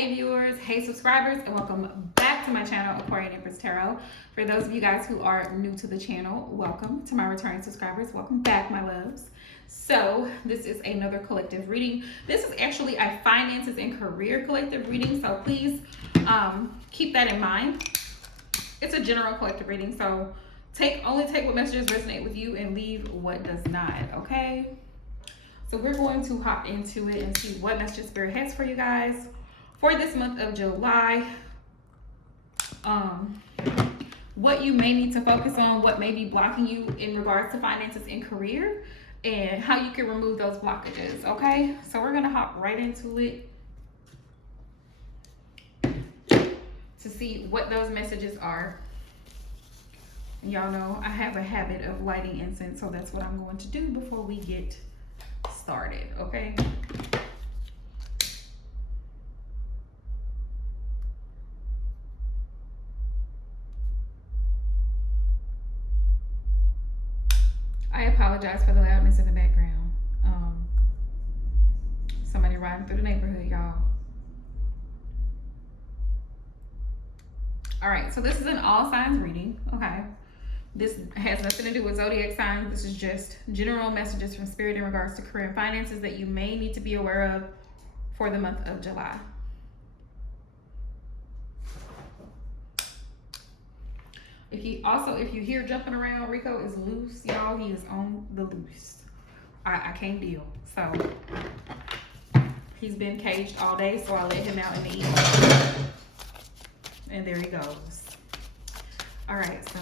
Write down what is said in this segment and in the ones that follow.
Hey viewers, hey subscribers, and welcome back to my channel, Aquarian Empress Tarot. For those of you guys who are new to the channel, welcome. To my returning subscribers, welcome back, my loves. So this is another collective reading. This is actually a finances and career collective reading, so please keep that in mind. It's a general collective reading, so only take what messages resonate with you and leave what does not, okay? So we're going to hop into it and see what message Spirit has for you guys for this month of July. What you may need to focus on, what may be blocking you in regards to finances and career, and how you can remove those blockages, okay? So we're gonna hop right into it to see what those messages are. Y'all know I have a habit of lighting incense, so that's what I'm going to do before we get started, okay? I apologize for the loudness in the background. Somebody riding through the neighborhood, y'all. All right, so this is an all signs reading, okay? This has nothing to do with zodiac signs. This is just general messages from Spirit in regards to career and finances that you may need to be aware of for the month of July. If you hear jumping around, Rico is loose, y'all. He is on the loose. I can't deal. So he's been caged all day, so I let him out in the evening. And there he goes. All right, so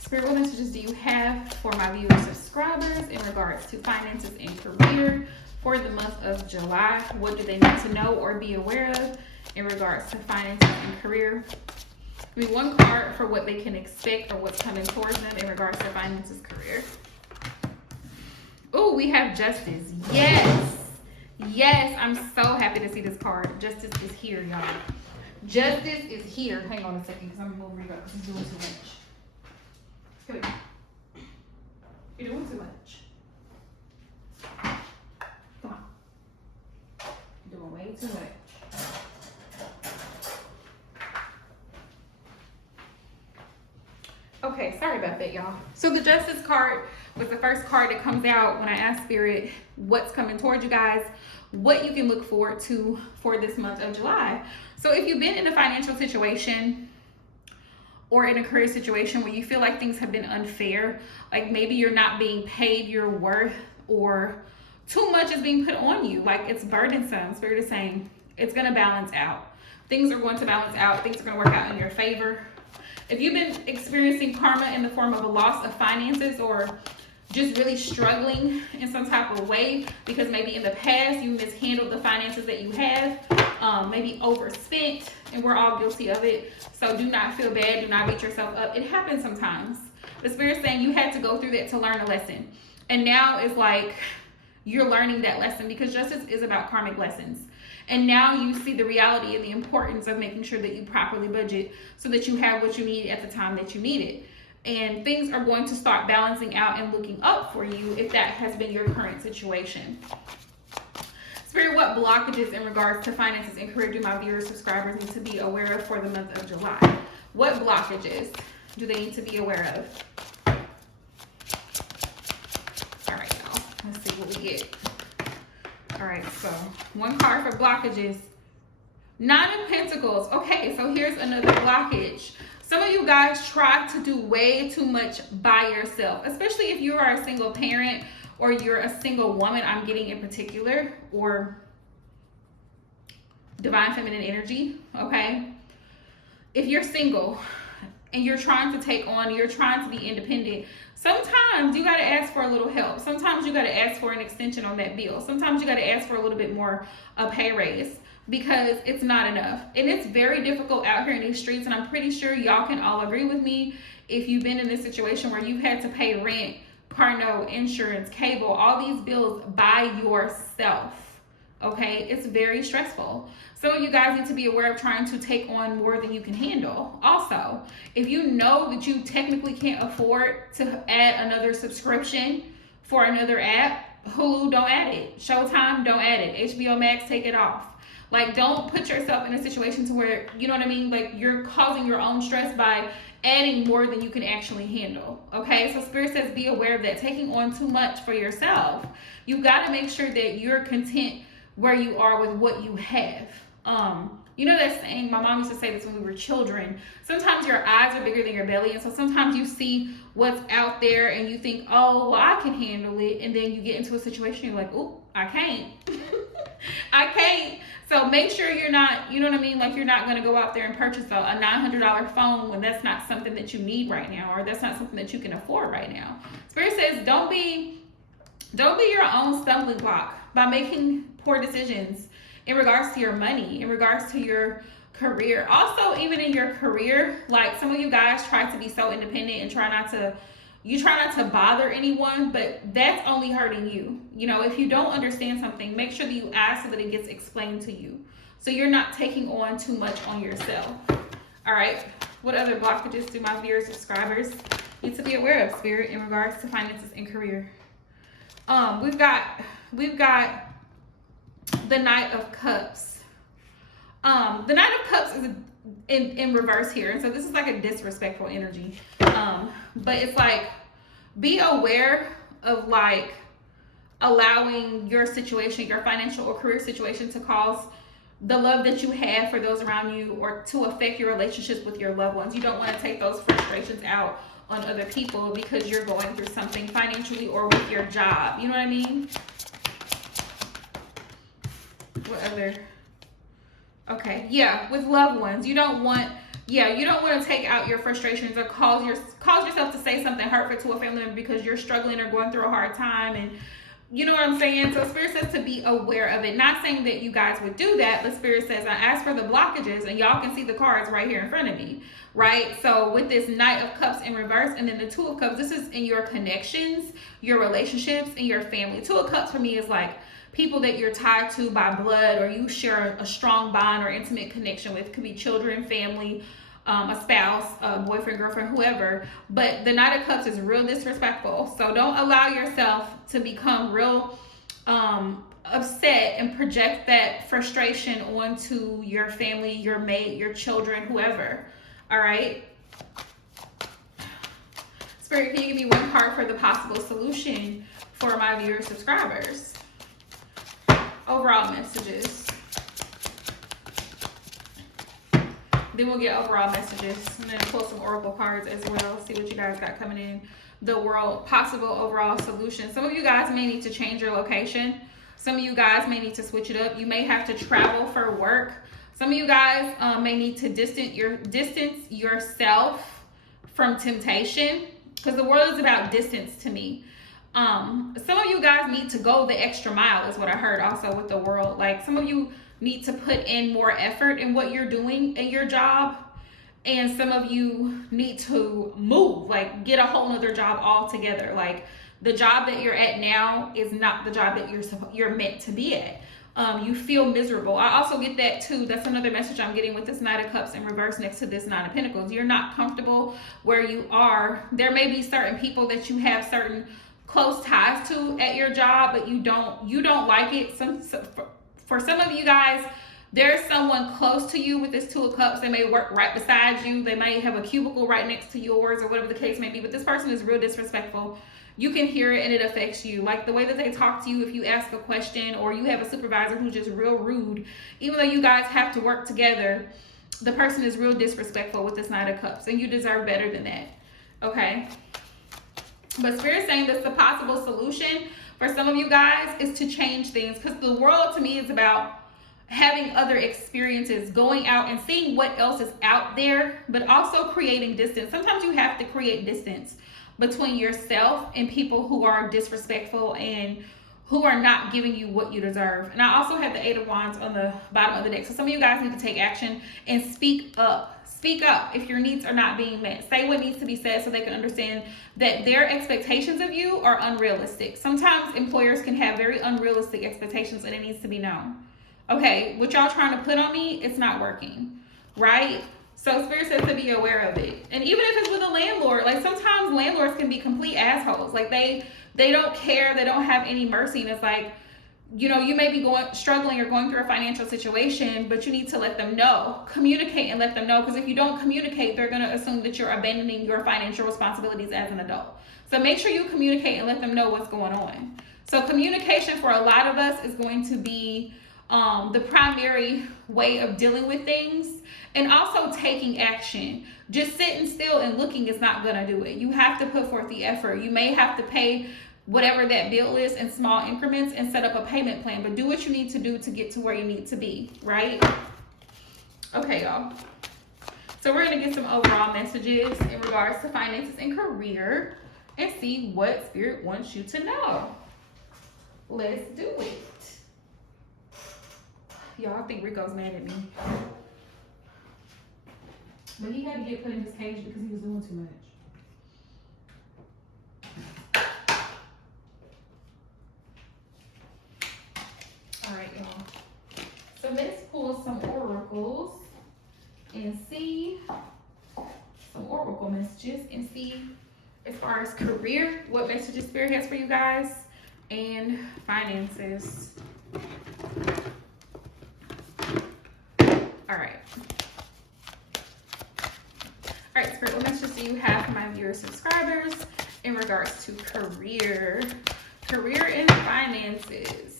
Spirit, what messages do you have for my viewers, subscribers in regards to finances and career for the month of July? What do they need to know or be aware of in regards to finances and career? I mean, one card for what they can expect or what's coming towards them in regards to finances, career. Oh, we have Justice. Yes. Yes, I'm so happy to see this card. Justice is here, y'all. Justice is here. Hang on a second, because I'm going to move Rico because he's doing too much. Come here. You're doing too much. Come on. You're doing way too much. Okay, sorry about that, y'all. So the Justice card was the first card that comes out when I ask Spirit what's coming towards you guys, what you can look forward to for this month of July. So if you've been in a financial situation or in a career situation where you feel like things have been unfair, like maybe you're not being paid your worth or too much is being put on you, like it's burdensome, Spirit is saying it's going to balance out. Things are going to balance out. Things are going to work out in your favor. If you've been experiencing karma in the form of a loss of finances or just really struggling in some type of way because maybe in the past you mishandled the finances that you have, maybe overspent, and we're all guilty of it. So do not feel bad. Do not beat yourself up. It happens sometimes. The Spirit's saying you had to go through that to learn a lesson. And now it's like you're learning that lesson because justice is about karmic lessons. And now you see the reality and the importance of making sure that you properly budget so that you have what you need at the time that you need it. And things are going to start balancing out and looking up for you if that has been your current situation. Spirit, what blockages in regards to finances and career do my viewers, subscribers need to be aware of for the month of July? What blockages do they need to be aware of? All right, y'all. Let's see what we get. All right, so one card for blockages. Nine of Pentacles. Okay, so here's another blockage. Some of you guys try to do way too much by yourself, especially if you are a single parent or you're a single woman, I'm getting in particular, or divine feminine energy, okay? If you're single and you're trying to take on, you're trying to be independent, sometimes you got to ask for a little help. Sometimes you got to ask for an extension on that bill. Sometimes you got to ask for a little bit more a pay raise because it's not enough. And it's very difficult out here in these streets. And I'm pretty sure y'all can all agree with me if you've been in this situation where you've had to pay rent, car note, insurance, cable, all these bills by yourself. Okay, it's very stressful. Some of you guys need to be aware of trying to take on more than you can handle. Also, if you know that you technically can't afford to add another subscription for another app, Hulu, don't add it. Showtime, don't add it. HBO Max, take it off. Like, don't put yourself in a situation to where, you know what I mean? Like, you're causing your own stress by adding more than you can actually handle. Okay, so Spirit says be aware of that. Taking on too much for yourself. You got to make sure that you're content where you are with what you have. You know that saying, my mom used to say this when we were children, sometimes your eyes are bigger than your belly, and so sometimes you see what's out there and you think, oh, well, I can handle it, and then you get into a situation, you're like, oh, I can't. I can't. So make sure you're not, you know what I mean, like you're not going to go out there and purchase a $900 phone when that's not something that you need right now, or that's not something that you can afford right now. Spirit says don't be your own stumbling block by making poor decisions in regards to your money, in regards to your career. Also, even in your career, like some of you guys try to be so independent and try not to bother anyone, but that's only hurting you. You know, if you don't understand something, make sure that you ask so that it gets explained to you, so you're not taking on too much on yourself. All right, what other blockages do my viewers, subscribers need to be aware of, Spirit, in regards to finances and career? We've got the Knight of Cups. The Knight of Cups is in reverse here, and so this is like a disrespectful energy. But it's like, be aware of like allowing your situation, your financial or career situation, to cause the love that you have for those around you, or to affect your relationships with your loved ones. You don't want to take those frustrations out on other people because you're going through something financially or with your job. You know what I mean? What other? Okay, yeah, with loved ones, you don't want to take out your frustrations or cause yourself to say something hurtful to a family member because you're struggling or going through a hard time, and you know what I'm saying? So Spirit says to be aware of it. Not saying that you guys would do that, but Spirit says, I asked for the blockages, and y'all can see the cards right here in front of me, right? So with this Knight of Cups in reverse and then the Two of Cups, this is in your connections, your relationships, and your family. Two of Cups for me is like people that you're tied to by blood, or you share a strong bond or intimate connection with. It could be children, family, a spouse, a boyfriend, girlfriend, whoever. But the Knight of Cups is real disrespectful. So don't allow yourself to become real upset and project that frustration onto your family, your mate, your children, whoever. All right. Spirit, can you give me one card for the possible solution for my viewers, subscribers? Overall messages. Then we'll get overall messages, and then pull some oracle cards as well. See what you guys got coming in. The world, possible overall solution. Some of you guys may need to change your location. Some of you guys may need to switch it up. You may have to travel for work. Some of you guys may need to distance yourself from temptation, because the world is about distance to me. Some of you guys need to go the extra mile is what I heard also with the world. Like, some of you need to put in more effort in what you're doing in your job, and some of you need to move, like get a whole nother job altogether. Like, the job that you're at now is not the job that you're meant to be at. You feel miserable. I also get that too. That's another message I'm getting with this Knight of Cups in reverse next to this Nine of Pentacles. You're not comfortable where you are. There may be certain people that you have certain close ties to at your job, but you don't like it. For some of you guys, there's someone close to you with this Two of Cups. They may work right beside you. They might have a cubicle right next to yours, or whatever the case may be. But this person is real disrespectful. You can hear it and it affects you. Like the way that they talk to you if you ask a question, or you have a supervisor who's just real rude. Even though you guys have to work together, the person is real disrespectful with this Knight of Cups, and you deserve better than that. Okay? But Spirit's saying that's the possible solution for some of you guys is to change things, because the world to me is about having other experiences, going out and seeing what else is out there, but also creating distance. Sometimes you have to create distance between yourself and people who are disrespectful and who are not giving you what you deserve. And I also have the Eight of Wands on the bottom of the deck. So some of you guys need to take action and speak up. Speak up if your needs are not being met. Say what needs to be said so they can understand that their expectations of you are unrealistic. Sometimes employers can have very unrealistic expectations, and it needs to be known. Okay, what y'all trying to put on me, it's not working, right? So Spirit says to be aware of it. And even if it's with a landlord, like sometimes landlords can be complete assholes. Like they don't care, they don't have any mercy, and it's like, you know, you may be struggling or going through a financial situation, but you need to let them know. Communicate and let them know, because if you don't communicate, they're going to assume that you're abandoning your financial responsibilities as an adult. So make sure you communicate and let them know what's going on. So communication for a lot of us is going to be the primary way of dealing with things, and also taking action. Just sitting still and looking is not going to do it. You have to put forth the effort. You may have to pay whatever that bill is in small increments and set up a payment plan, but do what you need to do to get to where you need to be, right? Okay, y'all. So we're going to get some overall messages in regards to finances and career and see what Spirit wants you to know. Let's do it. Y'all, I think Rico's mad at me. But he had to get put in his cage because he was doing too much. Alright, y'all. So let's pull some oracles and see some oracle messages and see, as far as career, what messages Spirit has for you guys, and finances. Alright. Alright, Spirit, what messages do you have for my viewers, subscribers in regards to career and finances?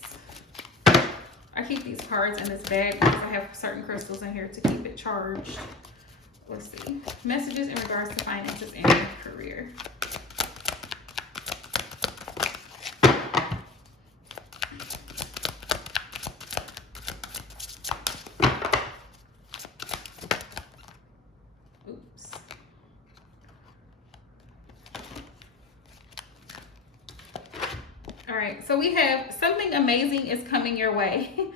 I keep these cards in this bag because I have certain crystals in here to keep it charged. Let's see. Messages in regards to finances and career. Oops. All right, so we have something amazing is coming your way.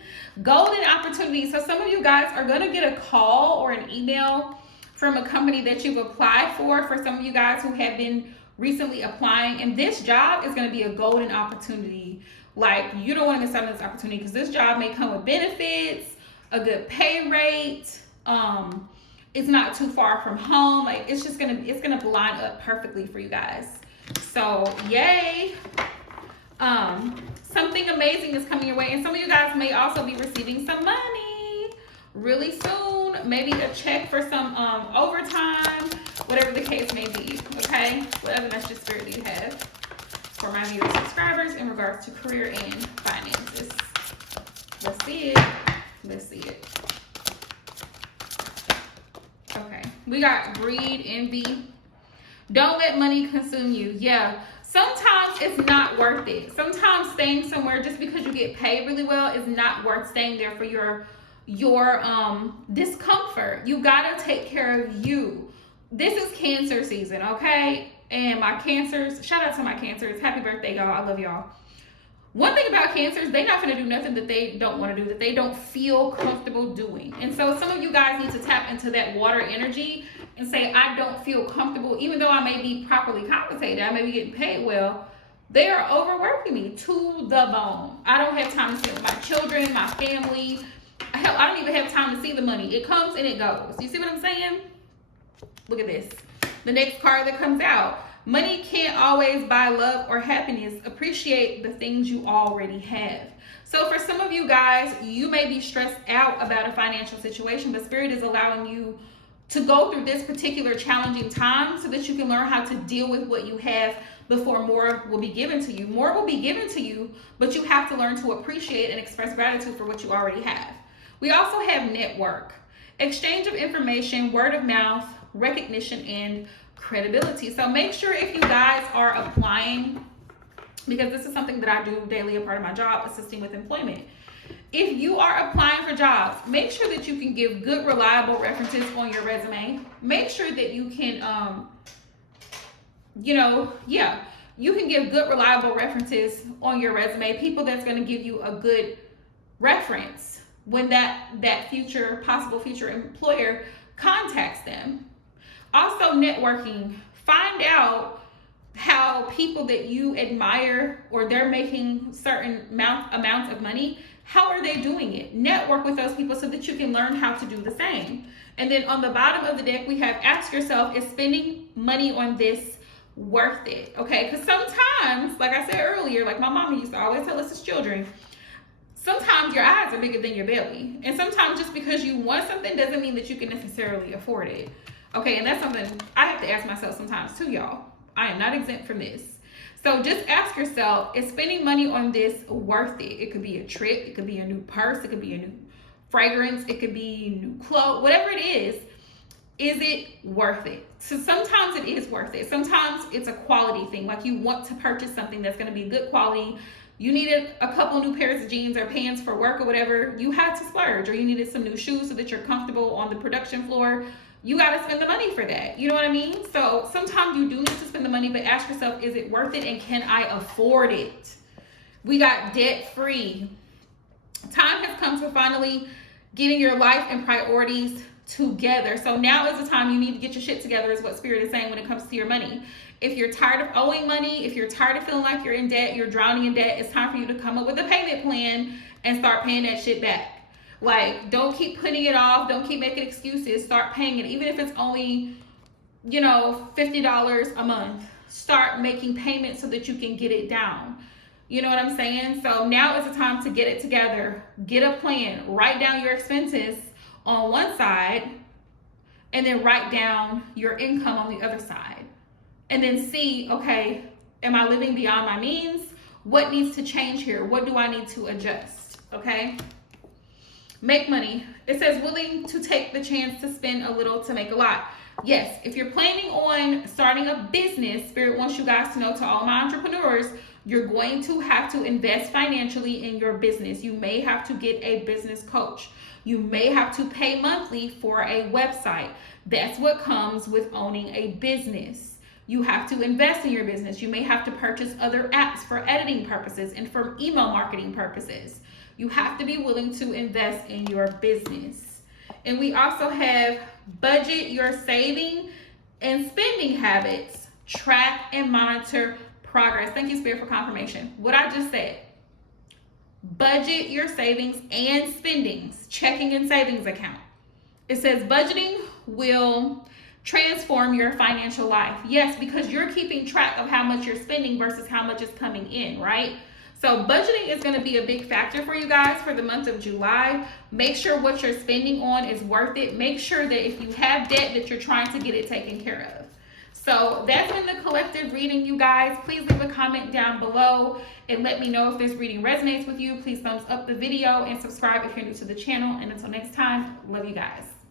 Golden opportunity. So some of you guys are going to get a call or an email from a company that you've applied for. For some of you guys who have been recently applying, and this job is going to be a golden opportunity. Like, you don't want to miss out on this opportunity, because this job may come with benefits, a good pay rate. It's not too far from home. Like, it's gonna line up perfectly for you guys. So yay. Something amazing is coming your way, and some of you guys may also be receiving some money really soon, maybe a check for some overtime, whatever the case may be. Okay, what other message Spirit do you have for my viewers, subscribers in regards to career and finances? Let's see it. Okay, we got greed, envy. Don't let money consume you. Yeah. Sometimes it's not worth it. Sometimes staying somewhere just because you get paid really well is not worth staying there for your discomfort. You gotta take care of you. This is Cancer season, okay? And my Cancers, shout out to my Cancers. Happy birthday, y'all. I love y'all. One thing about Cancers, they're not gonna do nothing that they don't want to do, that they don't feel comfortable doing. And so some of you guys need to tap into that water energy and say, I don't feel comfortable, even though I may be properly compensated, I may be getting paid well, they are overworking me to the bone. I don't have time to spend with my children, my family. Hell, I don't even have time to see the money. It comes and it goes. You see what I'm saying? Look at this. The next card that comes out. Money can't always buy love or happiness. Appreciate the things you already have. So for some of you guys, you may be stressed out about a financial situation, but Spirit is allowing you to go through this particular challenging time so that you can learn how to deal with what you have before more will be given to you. More will be given to you, but you have to learn to appreciate and express gratitude for what you already have. We also have network, exchange of information, word of mouth, recognition, and credibility. So make sure, if you guys are applying, because this is something that I do daily, a part of my job, assisting with employment. If you are applying for jobs, make sure that you can give good, reliable references on your resume. Make sure that you can, you can give good, reliable references on your resume. People that's going to give you a good reference when that possible future employer contacts them. Also, networking. Find out how people that you admire, or they're making certain amounts of money, how are they doing it? Network with those people so that you can learn how to do the same. And then on the bottom of the deck, we have ask yourself, is spending money on this worth it? Okay, because sometimes, like I said earlier, like my mama used to always tell us as children, sometimes your eyes are bigger than your belly. And sometimes just because you want something doesn't mean that you can necessarily afford it. Okay, and that's something I have to ask myself sometimes too, y'all. I am not exempt from this. So just ask yourself, is spending money on this worth it? It could be a trip, it could be a new purse, it could be a new fragrance, it could be new clothes, whatever it is it worth it? So sometimes it is worth it. Sometimes it's a quality thing, like you want to purchase something that's going to be good quality. You needed a couple new pairs of jeans or pants for work or whatever, you had to splurge, or you needed some new shoes so that you're comfortable on the production floor. You got to spend the money for that. You know what I mean? So sometimes you do need to spend the money, but ask yourself, is it worth it and can I afford it? We got debt free. Time has come to finally getting your life and priorities together. So now is the time you need to get your shit together, is what Spirit is saying when it comes to your money. If you're tired of owing money, if you're tired of feeling like you're in debt, you're drowning in debt, it's time for you to come up with a payment plan and start paying that shit back. Like, don't keep putting it off. Don't keep making excuses. Start paying it. Even if it's only, $50 a month. Start making payments so that you can get it down. You know what I'm saying? So now is the time to get it together. Get a plan. Write down your expenses on one side and then write down your income on the other side. And then see, okay, am I living beyond my means? What needs to change here? What do I need to adjust? Okay? Make money. It says willing to take the chance to spend a little to make a lot. Yes, if you're planning on starting a business, Spirit wants you guys to know, to all my entrepreneurs, you're going to have to invest financially in your business. You may have to get a business coach. You may have to pay monthly for a website. That's what comes with owning a business. You have to invest in your business. You may have to purchase other apps for editing purposes and for email marketing purposes. You have to be willing to invest in your business. And we also have budget your saving and spending habits. Track and monitor progress. Thank you, Spirit, for confirmation. What I just said. Budget your savings and spendings, checking and savings account. It says budgeting will transform your financial life. Yes, because you're keeping track of how much you're spending versus how much is coming in, right? So budgeting is going to be a big factor for you guys for the month of July. Make sure what you're spending on is worth it. Make sure that if you have debt, that you're trying to get it taken care of. So that's been the collective reading, you guys. Please leave a comment down below and let me know if this reading resonates with you. Please thumbs up the video and subscribe if you're new to the channel. And until next time, love you guys.